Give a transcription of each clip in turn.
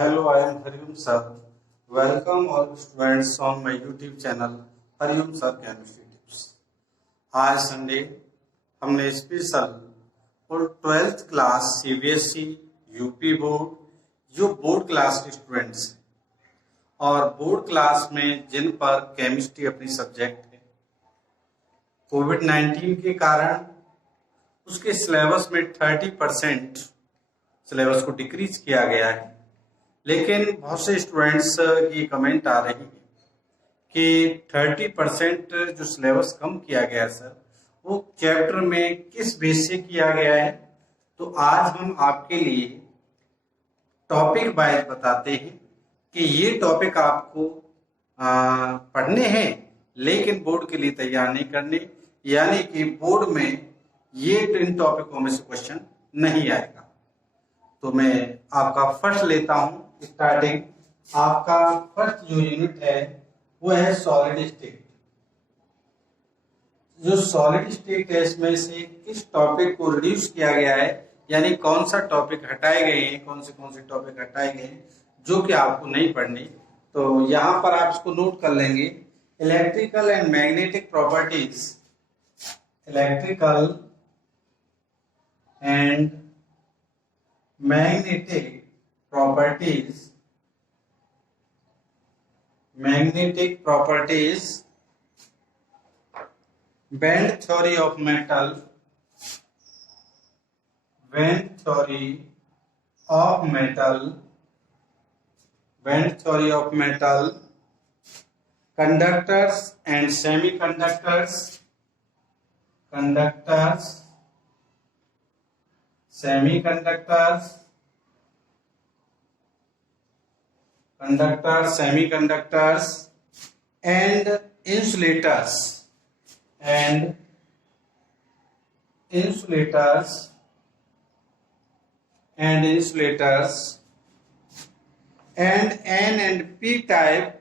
Hello, I am Hariom Sir. Welcome all students on my YouTube channel Hariom Sir Chemistry Tips. आज Sunday हमने special और 12th class CBSE UP board जो board class के students हैं और board class में जिन पर chemistry अपनी सब्जेक्ट है, कोविड-19 के कारण उसके सिलेबस में 30% सिलेबस को डिक्रीज किया गया है। लेकिन बहुत से स्टूडेंट्स की कमेंट आ रही है कि 30% जो सिलेबस कम किया गया सर, वो चैप्टर में किस बेस से किया गया है। तो आज हम आपके लिए टॉपिक वाइज बताते हैं कि ये टॉपिक आपको पढ़ने हैं लेकिन बोर्ड के लिए तैयार नहीं करने, यानी कि बोर्ड में ये इन टॉपिकों में से क्वेश्चन नहीं आएगा। तो मैं आपका फर्स्ट लेता हूं स्टार्टिंग। आपका फर्स्ट जो यूनिट है वो है सॉलिड स्टेट। जो सॉलिड स्टेट है इसमें से किस टॉपिक को रिड्यूस किया गया है, यानी कौन सा टॉपिक हटाए गए हैं, कौन से टॉपिक हटाए गए हैं जो कि आपको नहीं पढ़नी। तो यहां पर आप इसको नोट कर लेंगे। Electrical and magnetic properties, electrical and magnetic properties, band theory of metal, conductors and semiconductors, and insulators and N and P type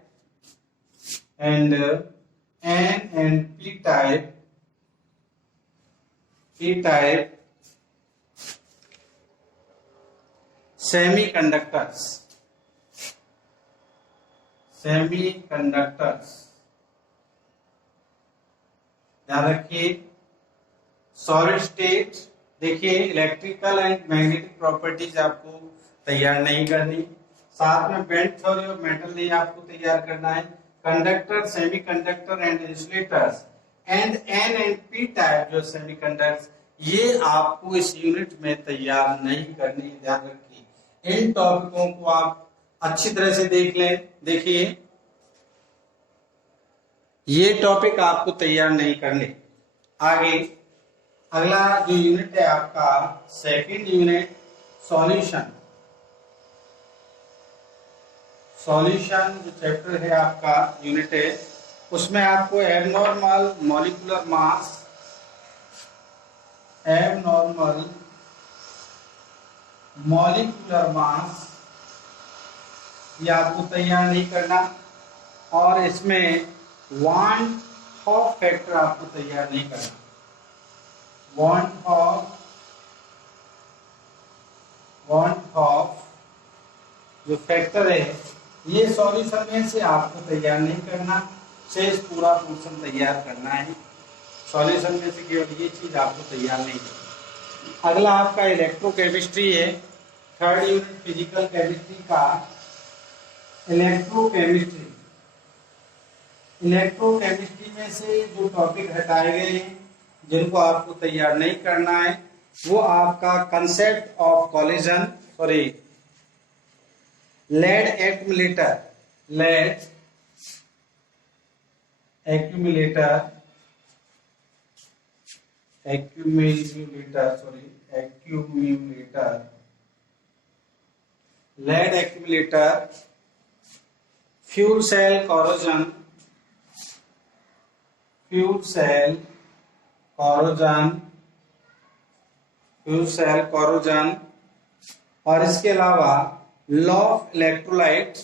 semiconductors। ध्यान रखिए। सॉलिड स्टेट देखिए, इलेक्ट्रिकल एंड मैग्नेटिक प्रॉपर्टीज आपको तैयार नहीं करनी, साथ में बेंड थ्योरी ऑफ मेटल नहीं आपको तैयार करना है। Conductor, semiconductor and insulators and N and P type जो सेमीकंडक्टर्स, ये आपको इस यूनिट में तैयार नहीं करनी। ध्यान रखिए, इन टॉपिकों को आप अच्छी तरह से देख लें। देखिए, ये टॉपिक आपको तैयार नहीं करने। आगे अगला जो यूनिट है आपका सेकंड यूनिट, सॉल्यूशन जो चैप्टर है आपका यूनिट है, उसमें आपको एबनॉर्मल मॉलिक्यूलर मास ये आपको तैयार नहीं करना, और इसमें वांट ऑफ फैक्टर आपको तैयार नहीं करना। वांट ऑफ जो फैक्टर है ये सॉल्यूशन में से आपको तैयार नहीं करना, शेष पूरा पोर्शन तैयार करना है। सॉल्यूशन में से केवल ये चीज आपको तैयार नहीं करनी। अगला आपका इलेक्ट्रोकेमिस्ट्री है, थर्ड यूनिट फिजिकल केमिस्ट्री का इलेक्ट्रोकेमिस्ट्री में से जो टॉपिक हटाए गए हैं जिनको आपको तैयार नहीं करना है, वो आपका concept of collision, lead accumulator fuel cell corrosion, और इसके अलावा law of electrolyte,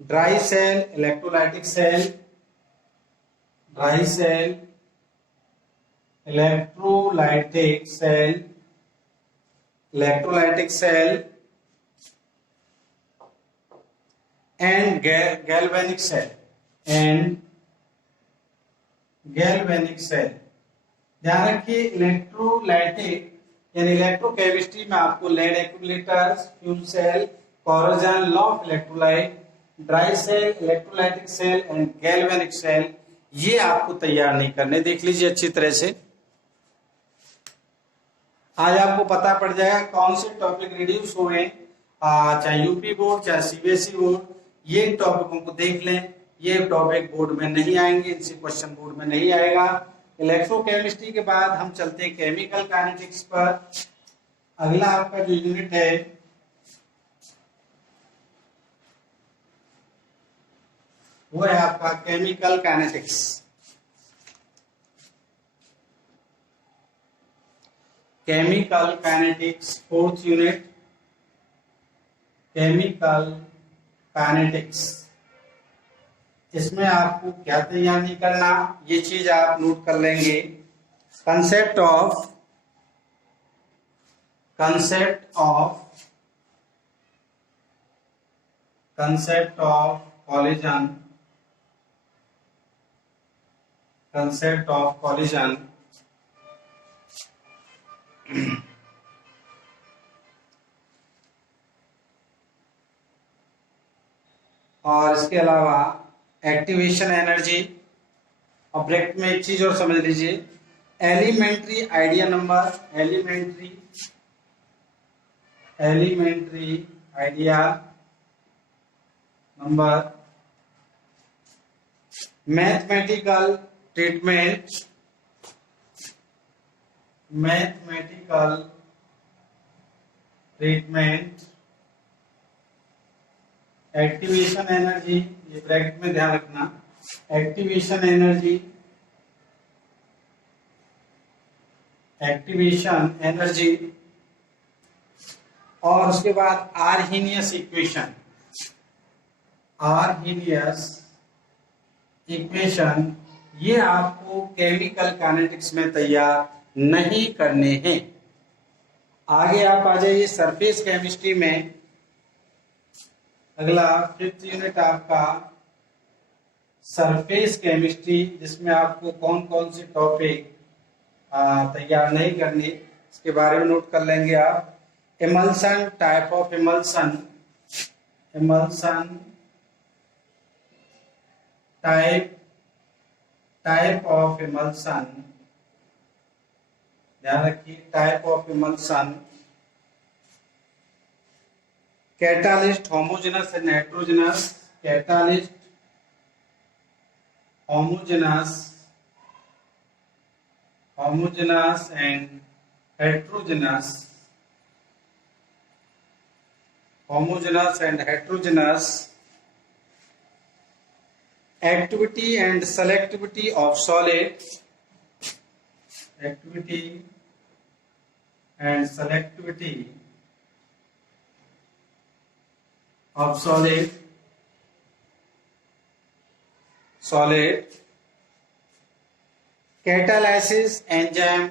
dry cell, electrolytic cell dry cell, electrolytic cell, and galvanic cell. ध्यान रखिए, इलेक्ट्रोलाइटिक यानी इलेक्ट्रोकेमिस्ट्री में आपको lead accumulators, fuel cell, corrosion, law of electrolyte, dry cell, electrolytic cell and galvanic cell, ये आपको तैयार नहीं करने। देख लीजिए अच्छी तरह से, आज आपको पता पड़ जाएगा कौन से टॉपिक रिड्यूस हो गए, चाहे यूपी बोर्ड चाहे सीबीएसई बोर्ड, ये टॉपिकों को देख लें। ये टॉपिक बोर्ड में नहीं आएंगे, इनसे क्वेश्चन बोर्ड में नहीं आएगा। इलेक्ट्रोकेमिस्ट्री के बाद हम चलते हैं केमिकल काइनेटिक्स पर। अगला आपका जो यूनिट है वो है आपका chemical kinetics. Chemical kinetics, fourth unit, chemical kinetics. इसमें आपको क्या तैयार नहीं करना, ये चीज आप नोट कर लेंगे। कंसेप्ट ऑफ कॉलिजन, और इसके अलावा एक्टिवेशन एनर्जी। और ब्रैकेट में एक चीज और समझ लीजिए, elementary idea number, elementary idea number, mathematical treatment, activation energy, ये ब्रैकेट में ध्यान रखना, एक्टिवेशन एनर्जी, और उसके बाद आर्हीनियस इक्वेशन, ये आपको केमिकल काइनेटिक्स में तैयार नहीं करने हैं। आगे आप आ जाइए सरफेस केमिस्ट्री में। अगला फिफ्थ यूनिट आपका सरफेस केमिस्ट्री, जिसमें आपको कौन कौन से टॉपिक तैयार नहीं करने, इसके बारे में नोट कर लेंगे आप। Emulsion, type of emulsion, type of emulsion, ध्यान रखिए, type of emulsion, catalyst, homogeneous and heterogeneous, catalyst, homogeneous and heterogeneous, activity and selectivity of solid, solid, catalysis enzyme,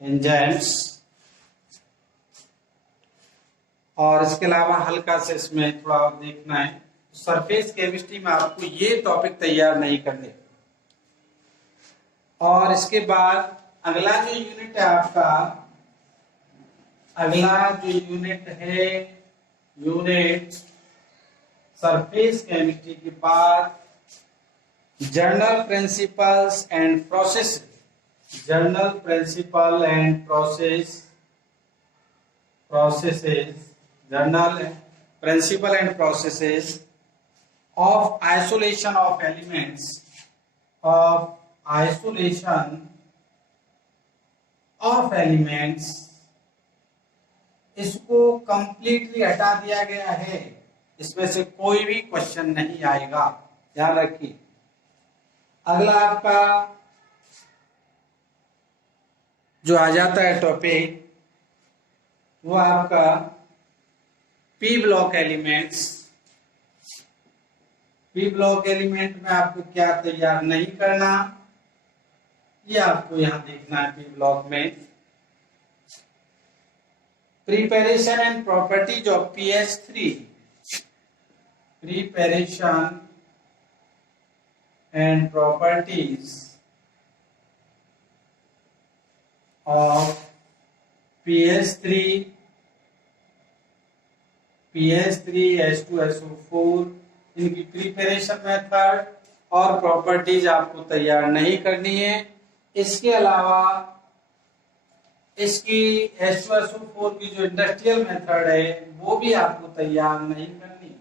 enzymes, और इसके अलावा हल्का से इसमें थोड़ा और देखना है। सरफेस केमिस्ट्री में आपको ये टॉपिक तैयार नहीं करने। और इसके बाद अगला जो यूनिट है आपका, यूनिट सरफेस केमिस्ट्री के बाद general principles and process, of isolation of elements, इसको कंप्लीटली हटा दिया गया है। इसमें से कोई भी क्वेश्चन नहीं आएगा, ध्यान रखिए। अगला आपका जो आ जाता है टॉपिक वो आपका P block elements. P block element में आपको क्या तैयार नहीं करना, ये आपको यहां देखना है। पी ब्लॉक में preparation and properties of PH three, preparation and properties of PH three, H2SO4, इनकी प्रिपरेशन मेथड और प्रॉपर्टीज आपको तैयार नहीं करनी है। इसके अलावा इसकी H2SO4 की जो इंडस्ट्रियल मेथड है वो भी आपको तैयार नहीं करनी।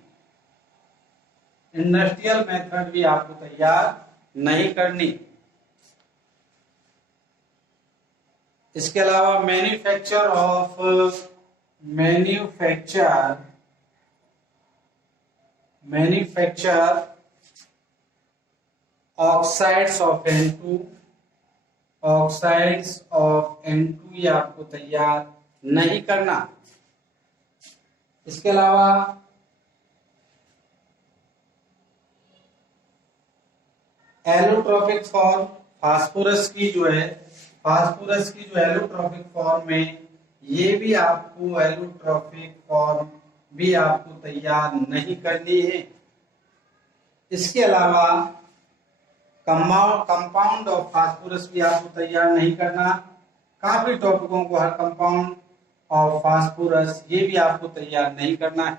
इंडस्ट्रियल मेथड भी आपको तैयार नहीं करनी। इसके अलावा manufacture oxides of N2, oxides of N2 ये आपको तैयार नहीं करना। इसके अलावा एलोट्रोपिक फॉर्म फास्फोरस की जो एलोट्रोपिक फॉर्म में, ये भी आपको एलोट्रोपिक फॉर्म भी आपको तैयार नहीं करनी है। इसके अलावा कंपाउंड ऑफ फास्फोरस भी आपको तैयार नहीं करना। काफी टॉपिकों को हर कंपाउंड ऑफ फास्फोरस ये भी आपको तैयार नहीं करना है।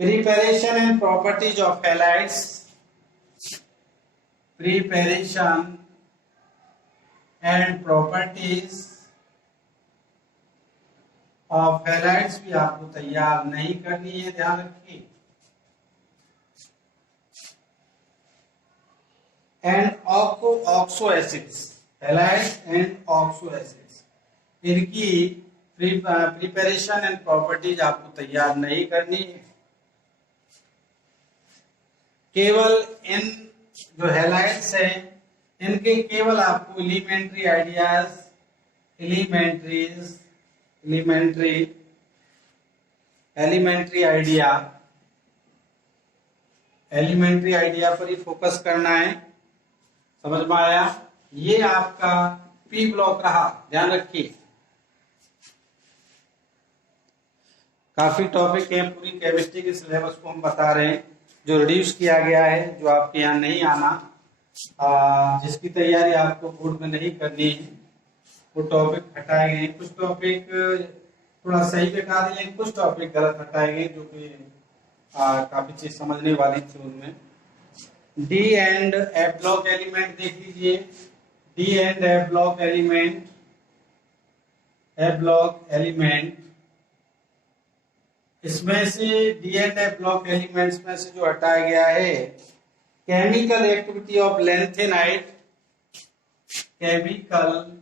Preparation and properties of halides, preparation and properties of halides भी आपको तैयार नहीं करनी है, ध्यान रखिए। And oxo acids, halides and oxo acids, इनकी प्रिपरेशन एंड प्रॉपर्टीज आपको तैयार नहीं करनी है। केवल इन जो हैलाइड्स है इनके केवल आपको एलिमेंट्री आइडियाज, एलिमेंट्री आइडिया पर ही फोकस करना है। समझ में आया? ये आपका पी ब्लॉक रहा, ध्यान रखिए। काफी टॉपिक है, पूरी केमिस्ट्री के सिलेबस को हम बता रहे हैं जो रिड्यूस किया गया है, जो आपके यहाँ नहीं आना, जिसकी तैयारी आपको बोर्ड में नहीं करनी है, वो टॉपिक हटाए गए। कुछ टॉपिक थोड़ा सही पे कहा दिए, कुछ टॉपिक गलत हटाए गए, जो कि काफी चीज समझने वाली थी उनमें। D and F block element देख लीजिए। D and F block element, इसमें से D and F block elements में से जो हटाया गया है, chemical activity of lanthanide, chemical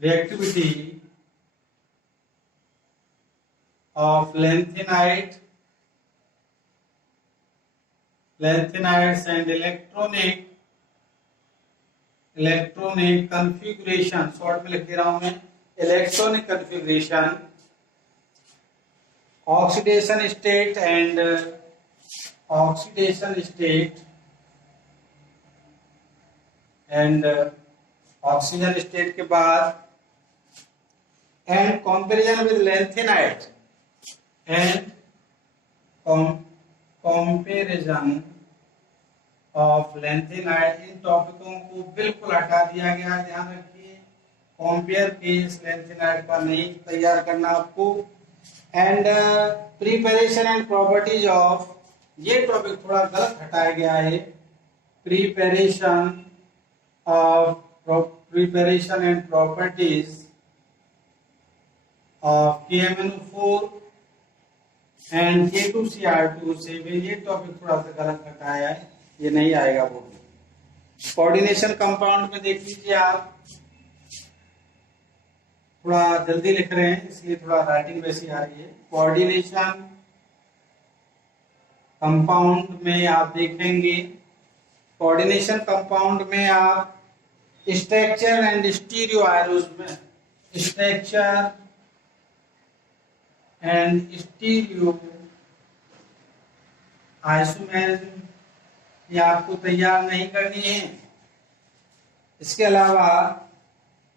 reactivity of lanthanides and electronic configuration, short में लिख दे रहा हूं मैं, electronic configuration, oxidation state and oxygen state के बाद and comparison with lanthanide and comparison of lanthanide, इन टॉपिकों को बिल्कुल हटा दिया गया, ध्यान रखिए। कंपेयर केस लैंथेनाइड का नहीं तैयार करना आपको। And preparation and properties of, ये टॉपिक थोड़ा गलत हटाया गया है। Preparation and properties of KMnO4 and K2Cr2, ये टॉपिक थोड़ा सा गलत हटाया है, ये नहीं आएगा वो। कोऑर्डिनेशन कंपाउंड में देख लीजिए आप, थोड़ा जल्दी लिख रहे हैं इसलिए थोड़ा राइटिंग वैसी आ रही है। कोऑर्डिनेशन कंपाउंड में आप देखेंगे, कोऑर्डिनेशन कंपाउंड में आप structure and stereo structure and stereo isomerism, ये आपको तैयार नहीं करनी है। इसके अलावा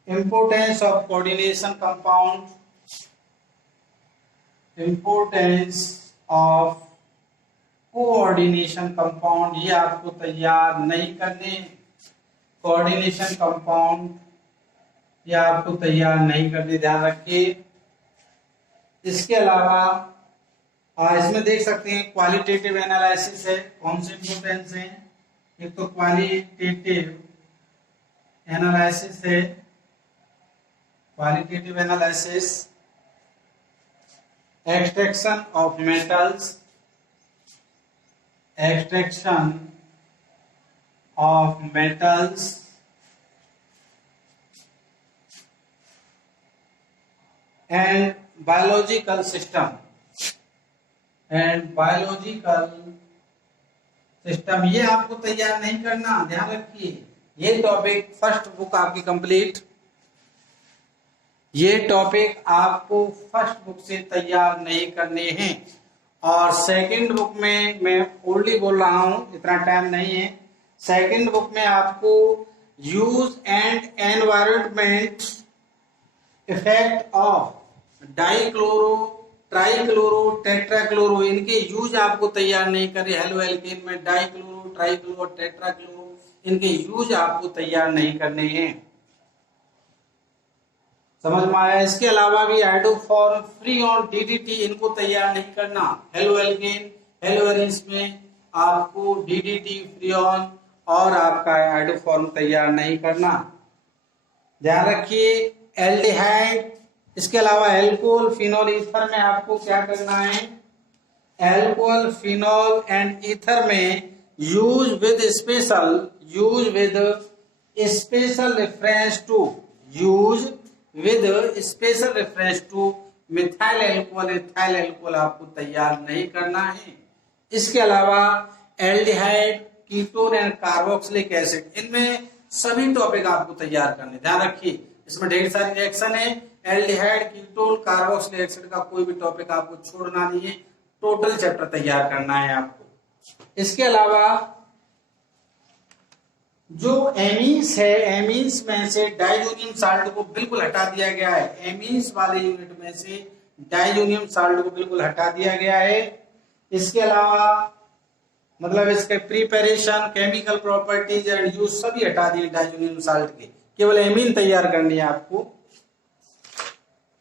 importance of coordination compound, importance of coordination compound, ये आपको तैयार नहीं करने। कोऑर्डिनेशन कंपाउंड ये आपको तैयार नहीं करने, ध्यान रखिए। इसके अलावा इसमें देख सकते हैं क्वालिटेटिव एनालिसिस है। कौन से इम्पोर्टेंस हैं? एक तो क्वालिटेटिव एनालिसिस है, qualitative analysis, extraction of metals, extraction of metals, and biological system, and biological system, ये आपको तैयार नहीं करना, ध्यान रखिए। ये टॉपिक फर्स्ट बुक आपकी कंप्लीट, ये टॉपिक आपको फर्स्ट बुक से तैयार नहीं करने हैं। और सेकंड बुक में मैं ओनली बोल रहा हूं, इतना टाइम नहीं है। सेकंड बुक में आपको use and environment effect of dichloro, trichloro, टेट्राक्लोरो, इनके यूज आपको तैयार नहीं करे। हेलो एल्केन में डाइक्लोरो, ट्राइक्लोरो, टेट्राक्लोरो, इनके यूज आपको तैयार नहीं करने हैं। समझ में आया? इसके अलावा भी आइडोफॉर्म, फ्रीऑन, डीडीटी, इनको तैयार नहीं करना। हेलो एल्केन, हेलो एरिस में आपको डीडीटी, फ्रीऑन और आपका आइडोफॉर्म तैयार नहीं करना, ध्यान रखिए। एल्डिहाइड, इसके अलावा एल्कोहल, फिनॉल, ईथर में आपको क्या करना है? एल्कोहल, फिनॉल एंड ईथर में use with special reference to, use with special reference to methyl alcohol, ethyl alcohol आपको तैयार नहीं करना है। इसके अलावा aldehyde, ketone and carboxylic acid, इनमें सभी टॉपिक आपको तैयार करने, ध्यान रखिए। इसमें ढेर सारी रिएक्शन है। एल्डिहाइड, कीटोन, कार्बोक्सिलिक एसिड का कोई भी टॉपिक आपको छोड़ना नहीं है, टोटल चैप्टर तैयार करना है आपको। इसके अलावा जो एमीन्स है, एमीन्स में से डाइजोनियम साल्ट को बिल्कुल हटा दिया गया है। एमीन्स वाले यूनिट में से डाइजोनियम साल्ट को बिल्कुल हटा दिया गया है। इसके अलावा मतलब इसके preparation, chemical properties and use सभी हटा दिए डाइजोनियम साल्ट के, केवल एमीन तैयार करनी है आपको।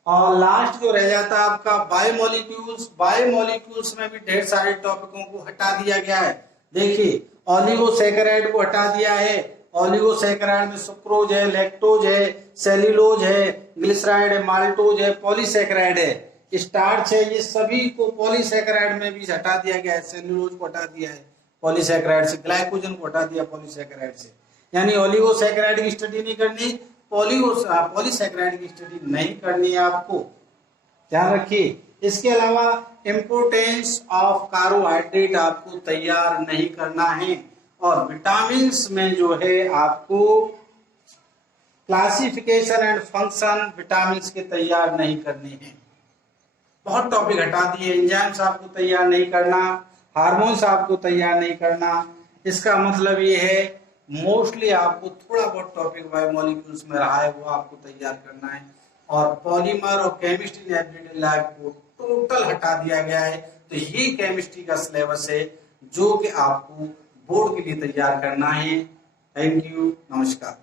और लास्ट जो रह जाता है आपका बायोमोलिक्यूल्स, बायोमोलिक्यूल्स में भी ढेर सारे टॉपिकों को हटा दिया गया है। देखिए ओलिगोसैकेराइड को हटा दिया है। ओलिगोसैकेराइड में सुक्रोज है, लैक्टोज है, सेल्यूलोज है, ग्लिसराइड है, माल्टोज है, पॉलीसैकेराइड है, स्टार्च है, ये सभी को पॉलीसैकेराइड में भी हटा दिया गया है। सेल्यूलोज को हटा दिया है पॉलीसैकेराइड से, ग्लाइकोजन को हटा दिया पॉलीसैकेराइड से। यानी ओलिगोसैकेराइड की स्टडी नहीं करनी, पॉलीसैकेराइड की स्टडी नहीं करनी है आपको, ध्यान रखिए। इसके अलावा इम्पोर्टेंस ऑफ कार्बोहाइड्रेट आपको तैयार नहीं करना है। और विटामिन में जो है आपको क्लासिफिकेशन एंड फंक्शन विटामिन के तैयार नहीं करने हैं। बहुत टॉपिक हटा दिए। एंजाइम्स आपको तैयार नहीं करना, हार्मोन्स आपको तैयार नहीं करना। इसका मतलब ये है मोस्टली आपको थोड़ा बहुत टॉपिक बायोमोलिक्यूल्स में रहा है वो आपको तैयार करना है। और पॉलीमर और केमिस्ट्री इन एवरीडे लाइफ को टोटल हटा दिया गया है। तो ये केमिस्ट्री का सिलेबस है जो कि आपको बोर्ड के लिए तैयार करना है। थैंक यू, नमस्कार।